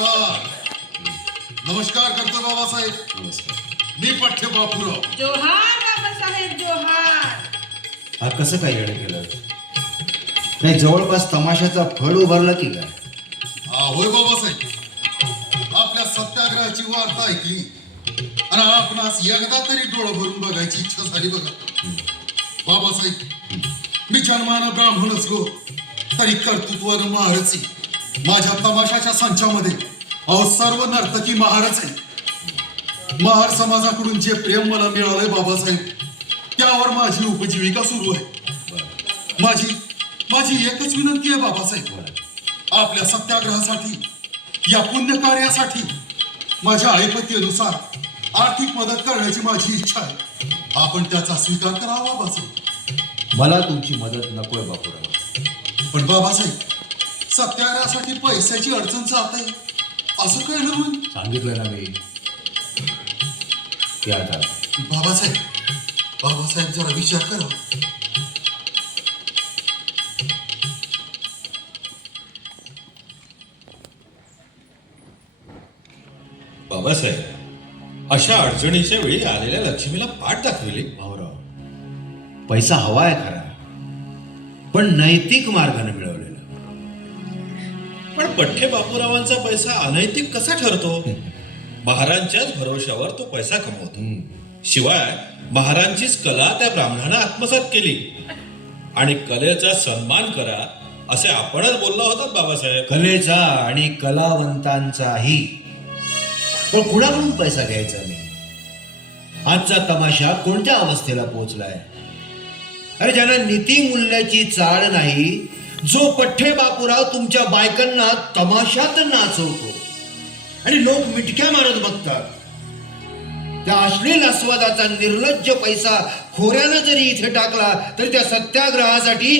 नमस्कार नमस्कार करतो बाबासाहेब. नमस्कार. मी पठ्ठे बापूराव. जोहार बाबासाहेब जोहार. हा कसं काय येणं केलं? नाही जवळपास तमाशाचा फळ उभारला की काय? होय बाबासाहेब, आपल्या सत्याग्रहाची वार्ता ऐकली आणि आपणास एकदा तरी डोळं भरून बघायची इच्छा झाली बघा. बाबासाहेब, मी जन्मानं ब्राह्मण असलो तरी कर्तृत्वानं महारच आहे. माझ्या तमाशाच्या संचामध्ये सर्व नर्तकी महारच आहे. महार समाजाकडून जे प्रेम मला मिळालंय बाबासाहेब, त्यावर माझी उपजीविका सुरू आहे. माझी एकच विनंती आहे बाबासाहेब, आपल्या सत्याग्रहासाठी, या पुण्य कार्यासाठी माझ्या ऐपतीनुसार आर्थिक मदत करण्याची माझी इच्छा आहे. आपण त्याचा स्वीकार करावा बाबासाहेब. मला तुमची मदत नकोय बापूराव. पण बाबासाहेब, सत्याग्रहासाठी पैशाची अडचण जात आहे असं कळलं म्हणून. सांगितलं ना मी. की आता बाबासाहेब जरा विचार करा. बाबासाहेब, अशा अडचणीच्या वेळी आलेल्या लक्ष्मीला पाठ दाखविली. भाऊराव, पैसा हवा आहे खरा, पण नैतिक मार्गाने मिळवलेला. पण पठ्ठे बापूरावांचा पैसा अनैतिक कसा ठरतो? महाराजांच्याच भरोशावर तो पैसा कमवतो. शिवाय महाराजांचीच कला त्या ब्राह्मणानं आत्मसात केली आणि कलेचा सन्मान करा असे आपणच बोलला होतात बाबासाहेब. कलेचा आणि कलावंतांचाही. पण कुणाकडून पैसा घ्यायचा मी? आजचा तमाशा कोणत्या अवस्थेला पोहोचलाय? अरे ज्यांना नीती मूल्याची चाळ नाही, जो पठ्ठे बापूराव तुमच्या बायकांना तमाशात नाचवतो आणि लोक मिटक्या मारत बघतात, त्या अश्लील आस्वादाचा निर्लज्ज पैसा खोऱ्यानं जरी इथे टाकला तरी त्या सत्याग्रहासाठी